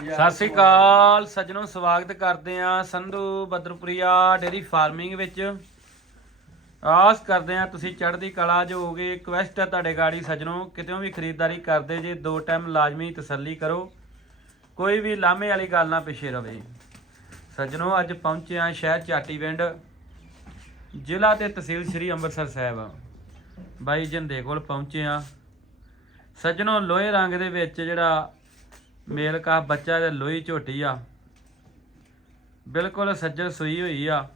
ਸਤਿ ਸ੍ਰੀ ਅਕਾਲ, ਸੱਜਣੋ, ਸਵਾਗਤ ਕਰਦੇ ਆ ਸੰਧੂ ਬਦਰਪੁਰੀਆ ਡੇਰੀ ਫਾਰਮਿੰਗ ਵਿੱਚ। ਆਸ ਕਰਦੇ ਆ ਤੁਸੀਂ ਚੜ੍ਹਦੀ ਕਲਾ ਜੋ ਹੋਗੇ ਕੁਐਸਟ ਹੈ ਤੁਹਾਡੇ ਗਾੜੀ ਸੱਜਣੋ, ਕਿਤੇੋਂ ਵੀ ਖਰੀਦਦਾਰੀ ਕਰਦੇ ਜੇ, ਦੋ ਟਾਈਮ ਲਾਜ਼ਮੀ ਤਸੱਲੀ ਕਰੋ। ਕੋਈ ਵੀ ਲਾਮੇ ਵਾਲੀ ਗੱਲ ਨਾ ਪਿੱਛੇ ਰਵੇ। ਸੱਜਣੋ, ਅੱਜ ਪਹੁੰਚੇ ਆ ਸ਼ਹਿਰ ਚਾਟੀਵਿੰਡ ਜ਼ਿਲ੍ਹਾ ਤੇ ਤਹਿਸੀਲ ਸ੍ਰੀ ਅੰਮ੍ਰਿਤਸਰ ਸਾਹਿਬ। ਬਾਈ ਜਿੰਦੇ ਕੋਲ ਪਹੁੰਚੇ ਆ ਸੱਜਣੋ, ਲੋਹੇ ਰੰਗ ਦੇ ਵਿੱਚ ਜਿਹੜਾ ਮੇਲ ਕਾ ਬੱਚਾ ਤੇ ਲੋਹੀ ਝੋਟੀ ਆ। ਬਿਲਕੁਲ ਸੱਜਰ ਸੂਈ ਹੋਈ ਆ।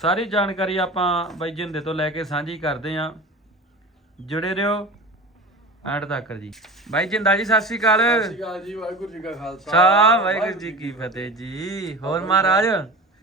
ਸਾਰੀ ਜਾਣਕਾਰੀ ਆਪਾਂ ਬਾਈ ਜਿੰਦੇ ਤੋਂ ਲੈ ਕੇ ਸਾਂਝੀ ਕਰਦੇ ਆ। ਜੁੜੇ ਰਹੋ ਐਂਡ ਤੱਕ ਜੀ। ਬਾਈ ਜਿੰਦਾ ਜੀ ਸਤਿ ਸ਼੍ਰੀ ਅਕਾਲ। ਸਤਿ ਸ਼੍ਰੀ ਅਕਾਲ ਜੀ ਵਾਹਿਗੁਰੂ ਜੀ ਕਾ ਖਾਲਸਾ। ਸਾ ਵਾਹਿਗੁਰੂ ਜੀ ਕੀ ਫਤਿਹ ਜੀ। ਹੋਰ ਮਹਾਰਾਜ?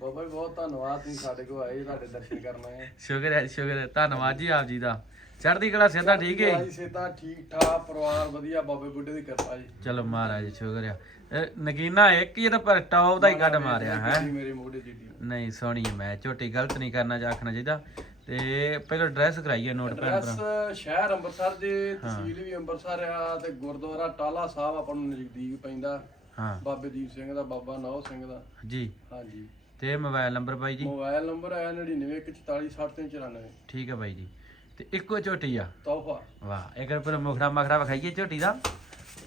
ਬਾਬਾ ਜੀ ਬਹੁਤ ਧੰਨਵਾਦ ਤੁਸੀਂ ਸਾਡੇ ਕੋਲ ਆਏ ਤੁਹਾਡੇ ਦਰਸ਼ਨ ਕਰਨ ਆਏ। ਸ਼ੁਕਰ ਹੈ ਸ਼ੁਕਰ ਹੈ। ਧੰਨਵਾਦ ਜੀ ਆਪ ਜੀ ਦਾ। ਚੜ੍ਹਦੀ ਕਲਾ ਸਿੱਧਾ ਠੀਕ ਹੈ? ਜੀ ਸੇਤਾ ਠੀਕ ਠਾਕ ਪਰਿਵਾਰ ਵਧੀਆ ਬਾਬੇ ਬੁੱਢੇ ਦੀ ਕਿਰਪਾ ਜੀ। ਚਲੋ ਮਹਾਰਾਜ ਸ਼ੁਕਰ ਆ। ਇਹ ਨਗੀਨਾ ਇੱਕ ਹੀ ਤਾਂ ਪਰ ਟੌਪ ਦਾ ਹੀ ਕੱਢ ਮਾਰਿਆ ਹੈ? ਜੀ ਮੇਰੇ ਮੋਢੇ ਜੀ ਦੀ ਨਹੀਂ ਸੋਹਣੀ ਹੈ ਮੈਂ ਝੋਟੀ ਗਲਤ ਨਹੀਂ ਕਰਨਾ ਜਾਂ ਆਖਣਾ ਚਾਹੀਦਾ। ਤੇ ਪਹਿਲਾਂ ਡਰੈਸ ਕਰਾਈਏ ਨੋਟ ਭੈਣ ਐਡਰੈਸ ਭਰਾ। ਸ਼ਹਿਰ ਅੰਮ੍ਰਿਤਸਰ ਦੇ ਤਹਿਸੀਲ ਵੀ ਅੰਮ੍ਰਿਤਸਰ ਆ ਤੇ ਗੁਰਦੁਆਰਾ ਟਾਲਾ ਸਾਹਿਬ ਆਪਾਂ ਨੂੰ ਨਜ਼ਦੀਕ ਪੈਂਦਾ। ਹਾਂ। ਬਾਬੇ ਦੀਪ ਸਿੰਘ ਦਾ ਬਾਬਾ ਨੌ ਸਿੰਘ ਦਾ। ਜੀ। ਹਾਂਜੀ। ਤੇ ਮੋਬਾਈਲ ਨੰਬਰ ਬਾਈ ਜੀ? ਮੋਬਾਈਲ ਨੰਬਰ ਹੈ 9914460394 ਠੀਕ ਹੈ ਬਾਈ ਜੀ। ਤੇ ਇੱਕੋ ਝੋਟੀ ਆ। ਤੋਹਫਾ। ਵਾਹ ਇੱਕ ਪਰ ਮੁਖੜਾ ਮਖੜਾ ਵਿਖਾਈਏ ਝੋਟੀ ਦਾ।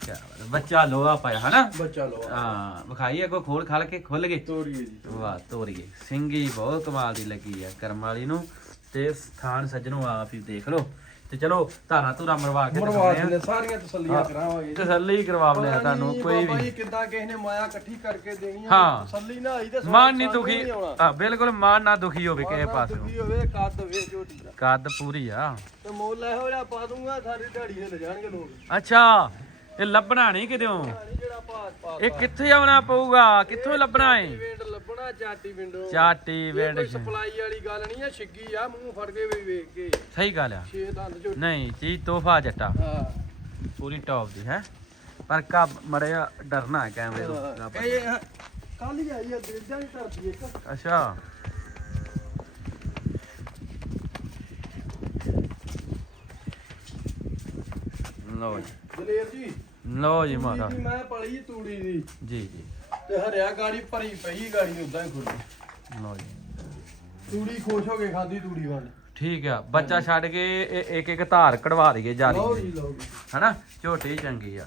ਕਿਆ ਬਾਤ ਹੈ। ਬੱਚਾ ਲੋਹਾ ਪਾਇਆ ਹਨਾ? ਬੱਚਾ ਲੋ ਹਾਂ ਵਿਖਾਈਏ ਕੋ ਖੋਲ ਖਾਲ ਕੇ ਖੁੱਲ ਗਏ। ਤੋਰੀਏ ਜੀ। ਵਾਹ ਤੋਰੀਏ। ਸਿੰਗੀ ਬਹੁਤ ਕਮਾਲ ਦੀ ਲੱਗੀ ਆ ਕਰਮ ਵਾਲੀ ਨੂੰ ਤੇ ਸਥਾਨ ਸੱਜਣੋ ਆਪ ਹੀ ਦੇਖ ਲਓ। ਤੇ ਚਲੋ ਧਾਰਾ ਧੂਰਾ ਮਰਵਾ ਕੇ ਮਰਵਾ ਦਿੰਦੇ ਸਾਰੀਆਂ ਤਸੱਲੀਆਂ ਕਰਾਵਾਂਗੇ ਤਸੱਲੀ ਕਰਵਾ ਲਿਆ ਤੁਹਾਨੂੰ ਕੋਈ ਵੀ। ਕਿੱਦਾਂ ਕਿਸੇ ਨੇ ਮਾਇਆ ਇਕੱਠੀ ਕਰਕੇ ਦੇਣੀ ਆ ਹਾਂ। ਤਸੱਲੀ ਨਾ ਆਈ ਤੇ ਮਨ ਨਹੀਂ ਦੁਖੀ। ਹਾਂ ਬਿਲਕੁਲ ਮਨ ਨਾ ਦੁਖੀ ਹੋਵੇ ਕਿਸੇ ਪਾਸੋਂ। ਦੁਖੀ ਹੋਵੇ ਕੱਦ ਵੇ ਝੋਟੀ ਦਾ ਕੱਦ ਪੂਰੀ ਆ। ਤੇ ਮੁੱਲ ਇਹੋ ਜਿਹਾ ਪਾ ਦੂੰਗਾ ਸਾਰੀ ਦਿਹਾੜੀ ਦੇ ਲੈ ਜਾਣਗੇ ਲੋਕ। ਅੱਛਾ ਇਹ ਲੱਭਣਾ ਨਹੀਂ ਜਿਹੜਾ ਪਾ ਪਾ ਇਹ ਕਿੱਥੇ ਆਉਣਾ ਪਊਗਾ? ਕਿੱਥੋਂ ਲੱਭਣਾ ਏ ਵੇਟ ਲੱਭਣਾ ਚਾਟੀ ਵਿੰਡੋ। ਚਾਟੀ ਵੇਂਡ ਕੋਈ ਸਪਲਾਈ ਵਾਲੀ ਗੱਲ ਨਹੀਂ ਆ ਛਿੱਗੀ ਆ ਮੂੰਹ ਫੜ ਕੇ ਵੀ ਵੇਖ ਕੇ। ਸਹੀ ਗੱਲ ਆ। ਛੇ ਦੰਦ ਝੋਟੀ। ਨਹੀਂ ਚੀਜ਼ ਤੋਹਫਾ ਜੱਟਾ। ਹਾਂ। ਪੂਰੀ ਟੌਪ ਦੀ ਹੈ? ਪਰ ਕਾ ਮੜਿਆ ਡਰਨਾ ਹੈ ਕੈਮਰੇ ਤੋਂ। ਇਹ ਕੱਲ ਹੀ ਆਈ ਆ ਦੇਜਾਂ ਦੀ ਧਰਤੀ ਇੱਕ। ਅੱਛਾ। ਲਓ ਜੀ। ਦਲੇਰ ਜੀ। ਲਓ ਜੀ ਮਾਤਾ। ਮੈਂ ਪਲੀ ਤੂੜੀ ਦੀ। ਜੀ ਜੀ। ਤੇ ਹਰਿਆ ਗਾੜੀ ਭਰੀ ਪਈ ਗਾੜੀ ਉਦਾਂ ਹੀ ਖੁੱਲੀ ਲਓ ਜੀ। ਤੂੜੀ ਖੁਸ਼ ਹੋ ਕੇ ਖਾਂਦੀ ਤੂੜੀ ਵੰਡ ਠੀਕ ਆ ਬੱਚਾ ਛੱਡ ਕੇ ਇਹ ਇੱਕ ਇੱਕ ਧਾਰ ਕਢਵਾ ਦਈਏ ਲਓ ਜਾਰੀ ਜੀ ਲਓ ਜੀ। ਹਨਾ? ਝੋਟੀ ਚੰਗੀ ਆ।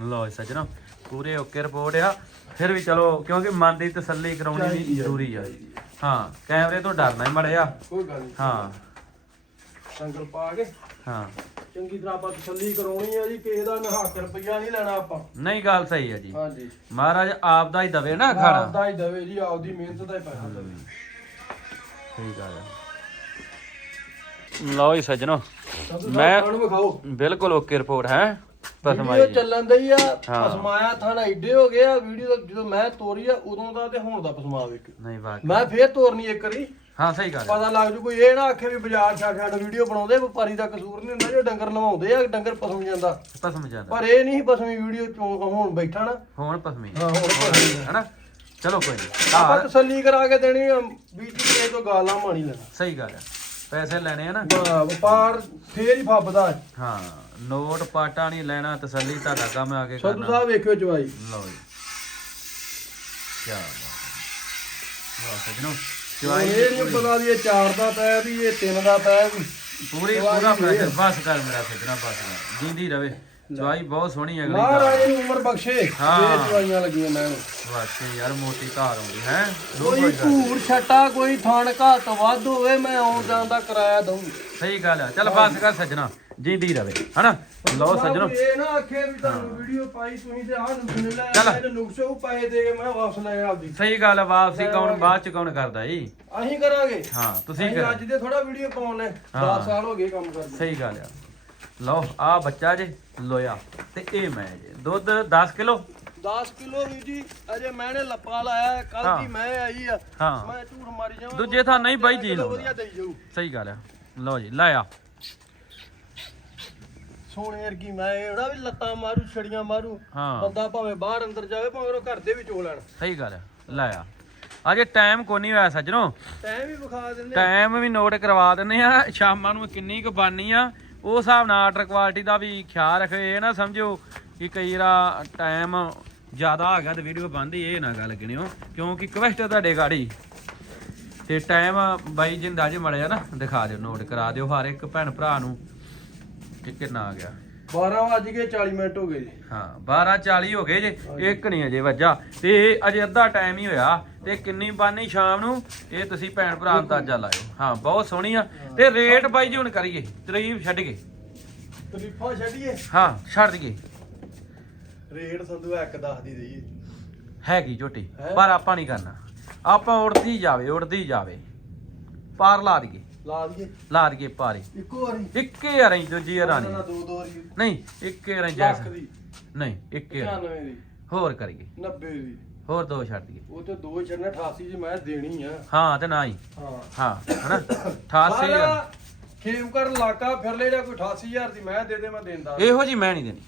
ਲਓ ਜੀ ਸੱਜਣੋ ਪੂਰੇ ਓਕੇ ਰਿਪੋਰਟ ਆ। ਫਿਰ ਵੀ ਚਲੋ ਕਿਉਂਕਿ ਮਨ ਦੀ ਤਸੱਲੀ ਕਰਾਉਣੀ ਵੀ ਚਾਹੀਦੀ ਆ, ਜ਼ਰੂਰੀ ਆ। ਹਾਂ ਕੈਮਰੇ ਤੋਂ ਡਰਨਾ ਹੀ ਮੜਿਆ। ਕੋਈ ਗੱਲ ਨਹੀਂ ਹਾਂ। ਸੰਗਲ ਪਾ ਕੇ। ਹਾਂ। ਚੰਗੀ ਤਰ੍ਹਾਂ ਆਪਾਂ ਤਸੱਲੀ ਕਰਾਉਣੀ ਆ ਜੀ ਕਿਸੇ ਦਾ ਨਹਾਕ ਰੁਪਈਆ ਨਹੀਂ ਲੈਣਾ ਆਪਾਂ। ਨਹੀਂ ਗੱਲ ਸਹੀ ਆ ਜੀ। ਹਾਂਜੀ। ਮਹਾਰਾਜ ਆਪ ਦਾ ਹੀ ਦਵੇ ਨਾ ਖਾਣਾ। ਆਪਦਾ ਹੀ ਦਵੇ ਜੀ ਆਪਦੀ ਮਿਹਨਤ ਦਾ ਹੀ ਪੈਸਾ ਦਵੇ। ਸਹੀ ਗੱਲ ਆ। ਲਓ ਜੀ ਸੱਜਣੋ ਮੈਂ- ਵਿਖਾਓ। ਬਿਲਕੁਲ ਓਕੇ ਰਿਪੋਰਟ ਹੈ? ਵੀਡੀਓ ਚੱਲਣ ਦਈ ਆ ਹਾਂ। ਪਸਮਾਇਆ ਥਾਣਾ ਏਡੇ ਹੋ ਗਿਆ ਵੀਡੀਓ ਦਾ ਜਦੋਂ ਮੈਂ ਤੋਰੀ ਆ ਉਦੋਂ ਦਾ ਤੇ ਹੁਣ ਦਾ ਪਸਮਾ ਵੇਖ। ਨਹੀਂ ਵਾਕਈ ਮੈਂ ਫੇਰ ਤੋਰਨੀ ਇੱਕ ਵਾਰੀ। ਹਾਂ ਸਹੀ ਗੱਲ। ਪਤਾ ਲੱਗ ਜੂ ਕੋਈ ਇਹ ਨਾ ਆਖੇ ਵੀ ਬਾਜ਼ਾਰ ਛੱਡ ਛੱਡ ਵੀਡੀਓ ਬਣਾਉਂਦੇ ਵਪਾਰੀ ਦਾ ਕਸੂਰ ਨਹੀਂ ਹੁੰਦਾ ਜੋ ਡੰਗਰ ਨਵਾਉਂਦੇ ਆ ਡੰਗਰ ਪਸਮ ਜਾਂਦਾ। ਪਸਮ ਜਾਂਦਾ। ਪਰ ਇਹ ਨਹੀਂ ਪਸਮੀ ਵੀਡੀਓ ਚੋਂ ਹੁਣ ਬੈਠਾ ਨਾ। ਹੁਣ ਪਸਮੀ। ਹਾਂ ਹੁਣ ਪਸਮੀ। ਹਨਾ? ਚਲੋ ਕੋਈ ਨਹੀਂ ਆਪਾਂ ਹਾਂ। ਤਸੱਲੀ ਕਰਾ ਕੇ ਦੇਣੀ ਕਿਸੇ ਤੋਂ ਗਾਲਾਂ ਮਾਣੀ ਲੈਣਾ। ਸਹੀ ਗੱਲ ਆ। ਪੈਸੇ ਲੈਣੇ ਆ ਨਾ। ਹਾਂ, ਵਪਾਰ ਫੇਰ ਹੀ ਫੱਬਦਾ ਹੈ। ਹਾਂ ਨੋਟ ਪਾਟਾ ਨਹੀਂ ਲੈਣਾ ਤਸੱਲੀ ਤੁਹਾਡਾ ਕੰਮ ਆ ਕੇ ਸੰਧੂ ਕਰਨਾ। ਸਾਹਿਬ ਵੇਖਿਓ ਜਵਾਈ। ਲਓ ਜੀ। ਕੀ ਬਾਤ ਹੈ। ਲਓ ਸੱਜਣੋ ਇਹ ਨਹੀਂ ਪਤਾ ਵੀ ਇਹ ਚਾਰ ਦਾ ਪੈ ਵੀ ਇਹ ਤਿੰਨ ਦਾ ਪੈ ਵੀ। ਪੂਰੀ ਪੂਰਾ ਪ੍ਰੈਸ਼ਰ ਬਸ ਕਰ ਮੇਰਾ ਸੱਜਣਾ ਬਸ ਕਰ। ਜਿੰਦੀ ਰਵੇ। ਚੁਆਈ ਬਹੁਤ ਸੋਹਣੀ ਅਗਲੀ ਦਾ ਮਹਾਰਾਜ ਨੂੰ ਉਮਰ ਬਖਸ਼ੇ। ਹਾਂ। ਇਹ ਜਵਾਈਆਂ ਲੱਗੀਆਂ ਮੈਂ ਵਾਕਈ ਯਾਰ ਮੋਟੀ ਧਾਰ ਆਉਂਦੀ ਹੈ? ਕੋਈ ਨੀ। ਧੂੜ ਛੱਟਾ ਕੋਈ ਥਣ ਘੱਟ ਵੱਧ ਹੋਵੇ ਮੈਂ ਆਉਣ ਜਾਣ ਦਾ ਕਿਰਾਇਆ ਦਊਂ। ਸਹੀ ਗੱਲ ਆ। ਚੱਲ ਬਸ ਕਰ ਸੱਜਣਾ ਜਿੰਦੀ ਰਵੇ ਹਨਾ? ਲਓ ਸੱਜਣੋ। ਇਹ ਨਾ ਆਖੇ ਵੀ ਤੁਹਾਨੂੰ ਵੀਡੀਓ ਪਾਈ ਤੁਸੀਂ ਤੇ ਆਹ ਨੁਕਸ ਲੈ ਚੱਲ। ਇਹਨੂੰ ਨੁਕਸ ਉਹ ਪਾਏ ਦੇ ਕੇ ਮੈਂ ਵਾਪਸ ਲੈ ਆਪਦੀ। ਸਹੀ ਗੱਲ ਆ ਵਾਪਸੀ ਕੌਣ ਬਾਅਦ ਚ ਕੌਣ ਕਰਦਾ ਈ ਅਸੀਂ ਕਰਾਂਗੇ। ਹਾਂ ਤੁਸੀਂ ਅਸੀਂ ਕਰ ਅੱਜ ਦੇ ਥੋੜਾ ਵੀਡੀਓ ਪਾਉਣੇ 10 ਹਾਂ। ਸਾਲ ਹੋ ਗਏ ਕੰਮ ਕਰਦੇ। ਸਹੀ ਗੱਲ ਆ। ਲਓ ਆ ਬੱਚਾ ਜੇ ਲੋਇਆ ਤੇ ਇਹ ਮੈਂ ਜੇ। ਦੁੱਧ 10 ਕਿਲੋ? 10 ਕਿਲੋ ਵੀ ਜੀ ਅਜੇ ਮੈਨੇ ਲੱਪਾ ਲਾਇਆ ਕੱਲ ਹਾਂ। ਦੀ ਮੈਂ ਆਈ ਆ। ਹਾਂ। ਮੈਂ ਝੂਠ ਮਾਰੀ ਜਾਵਾਂ ਦੂਜੇ ਥਾਂ ਨਹੀਂ ਬਾਈ ਜੀ ਲਾਉਂਦਾ। ਵਧੀਆ ਦੇਈ ਜਾਊ। ਸਹੀ ਗੱਲ ਆ। ਲਓ ਜੀ ਲਾਇਆ ਸੋਨੇ ਵਰਗੀ ਮੈਂ ਇਹੜਾ ਵੀ ਲੱਤਾਂ ਮਾਰੂ ਛੜੀਆਂ ਮਾਰੂ। ਹਾਂ। ਬੰਦਾ ਭਾਵੇਂ ਬਾਹਰ ਅੰਦਰ ਜਾਵੇ ਭਾਵੇਂ ਉਹ ਘਰ ਦੇ ਵਿੱਚ ਹੋ ਲੈਣ। ਸਹੀ ਗੱਲ ਆ। ਲਾਇਆ ਅਜੇ ਟਾਈਮ ਕੋ ਨਹੀਂ ਹੋਇਆ ਸੱਜਣੋ। ਟਾਈਮ ਵੀ ਵਿਖਾ ਦਿੰਦੇ ਟਾਈਮ ਵੀ ਨੋਟ ਕਰਵਾ ਦਿੰਨੇ ਆ। ਸ਼ਾਮਾਂ ਨੂੰ ਕਿੰਨੀ ਕੁ ਬਾਨੀ ਆ। ਉਹ ਹਿਸਾਬ ਨਾਲ ਆਰਡਰ ਕੁਆਲਿਟੀ ਦਾ ਵੀ ਖਿਆਲ ਰੱਖੋ। ਇਹ ਨਾ ਸਮਝੋ ਕਿ ਕਈ ਵਾਰ ਟਾਈਮ ਜ਼ਿਆਦਾ ਆ ਗਿਆ ਤੇ ਵੀਡੀਓ ਬੰਦ ਹੀ, ਇਹ ਨਾ ਗੱਲ ਗਿਣਿਓ। ਕਿਉਂਕਿ ਕੁਐਸਟ ਤੁਹਾਡੇ ਗਾੜੀ ਤੇ ਟਾਈਮ ਬਾਈ ਜਿੰਦਾ ਜੇ ਮੜਿਆ ਨਾ, ਦਿਖਾ ਦਿਓ ਨੋਟ ਕਰਾ ਦਿਓ ਹਰ ਇੱਕ ਭੈਣ ਭਰਾ ਨੂੰ ਕਿ ਕਿੰਨਾ ਆ ਗਿਆ। 12 ਵੱਜ ਕੇ 40 ਮਿੰਟ ਹੋ ਗਏ ਜੀ। ਹਾਂ 12:40 ਹੋ ਗਏ ਜੇ ਇੱਕ ਨਹੀਂ ਅਜੇ ਵੱਜਾ। ਤੇ ਅਜੇ ਅੱਧਾ ਟਾਈਮ ਹੀ ਹੋਇਆ ਤੇ ਕਿੰਨੀ ਬਾਨੀ ਸ਼ਾਮ ਨੂੰ ਇਹ ਤੁਸੀਂ ਭੈਣ ਭਰਾ ਅੰਦਾਜ਼ਾ ਲਾਇਓ। ਹਾਂ ਬਹੁਤ ਸੋਹਣੀ ਆ। ਤੇ ਰੇਟ ਬਾਈ ਜੀ ਹੁਣ ਕਰੀਏ ਤਰੀਫ ਛੱਡ ਕੇ। ਤਰੀਫਾਂ ਛੱਡੀਏ? ਹਾਂ ਛੱਡ ਦਈਏ ਰੇਟ ਸੰਧੂ ਇੱਕ ਦੱਸ ਦੀ ਦਈਏ। ਹੈਗੀ ਝੋਟੀ? ਪਰ ਆਪਾਂ ਨਹੀਂ ਕਰਨਾ। ਆਪਾਂ ਉੜਦੀ ਜਾਵੇ ਉੜਦੀ ਜਾਵੇ। ਪਾਰ ਲਾ ਦਈਏ। ਲਾ ਦਈਏ। ਲਾ ਦਈਏ ਪਾਰੀ ਇੱਕੋ ਵਾਰੀ। ਇੱਕੇ ਹਰਾਂ ਦੂਜੀ ਹਰਾਂ ਨਾ ਨਹੀਂ ਦੋ ਦੋ ਵਾਰੀ। ਨਹੀਂ ਇੱਕੇ ਹਰਾਂ ਲੱਖ ਜੈਸ ਦੀ। ਨਹੀਂ ਇੱਕੇ ਹਰਾਂ 95 ਦੀ। ਹੋਰ ਕਰੀਏ। 90 ਦੀ। ਹੋਰ ਦੋ ਛੱਡ ਦਈਏ। ਉਹ ਤੇ ਦੋ ਛੱਡਣਾ 88 ਜੀ ਮੈਂ ਦੇਣੀ ਆ। ਹਾਂ ਤੇ ਨਾ ਹੀ। ਹਾਂ। ਹਾਂ ਹਨਾ? 88 ਸਾਰਾ ਖੇਮਕਰ ਇਲਾਕਾ ਫਿਰ ਲੈ ਜਾ ਕੋਈ 88000 ਦੀ। ਮੈਂ ਦੇ ਦੇ ਮੈਂ ਦੇਂਦਾ। ਇਹੋ ਜੀ ਮੈਂ ਨਹੀਂ ਦੇਣੀ।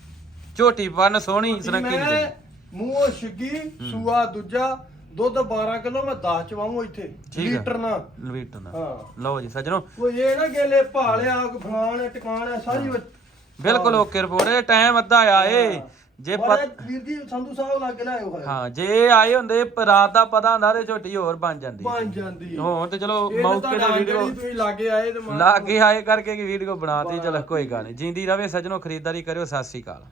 ਝੋਟੀ ਬੰਨ ਸੋਹਣੀ ਸੁਨੱਖੀ ਨਹੀਂ ਮੂੰਹੋਂ ਛਿੱਗੀ ਸੂਆ ਦੂਜਾ ਦੁੱਧ 12 ਕਿਲੋ ਮੈਂ 10 ਚਵਾਉਂ ਇੱਥੇ। ਠੀਕ। ਲੀਟਰ ਨਾ ਲਵੀਟ ਨਾ ਹਾਂ। ਲਓ ਜੀ ਸੱਜਣੋ। ਕੋਈ ਇਹ ਨਾ ਗੇਲੇ ਭਾਲਿਆ ਫਲਾਣ ਟਿਕਾਣ ਸਾਰੀ ਵਿੱਚ- ਬਿਲਕੁਲ ਓਕੇ ਰਿਪੋਰਟ ਟਾਈਮ ਅੱਧਾ ਆ ਏ ਜੇ ਮਾੜਾ ਪਤ ਵੀਰ ਜੀ ਸੰਧੂ ਸਾਹਿਬ ਲੱਗ ਲਾਇਓ ਹੋਇਆ ਹਾਂ ਜੇ ਆਏ ਹੁੰਦੇ ਪ- ਰਾਤ ਦਾ ਪਤਾ ਹੁੰਦਾ ਤੇ ਝੋਟੀ ਹੋਰ ਬਣ ਜਾਂਦੀ। ਬਣ ਜਾਂਦੀ। ਹੁਣ ਤੇ ਚਲੋ ਇਹ ਤਾਂ ਮੌਕੇ ਤੁਹਾਡਾ ਵੀਡੀਓ ਜੀ ਤੁਸੀਂ ਲਾਗੇ ਆਏ ਤੇ ਮਾੜਾ- ਲਾਗੇ ਆਏ ਕਰਕੇ ਵੀਡੀਓ ਬਣਾਤੀ ਚਲੋ ਕੋਈ ਗੱਲ ਨਹੀਂ। ਜਿੰਦੀ ਰਵੇ ਸੱਜਣੋ ਖਰੀਦਦਾਰੀ ਕਰਿਓ ਸਤਿ ਸ੍ਰੀ ਅਕਾਲ।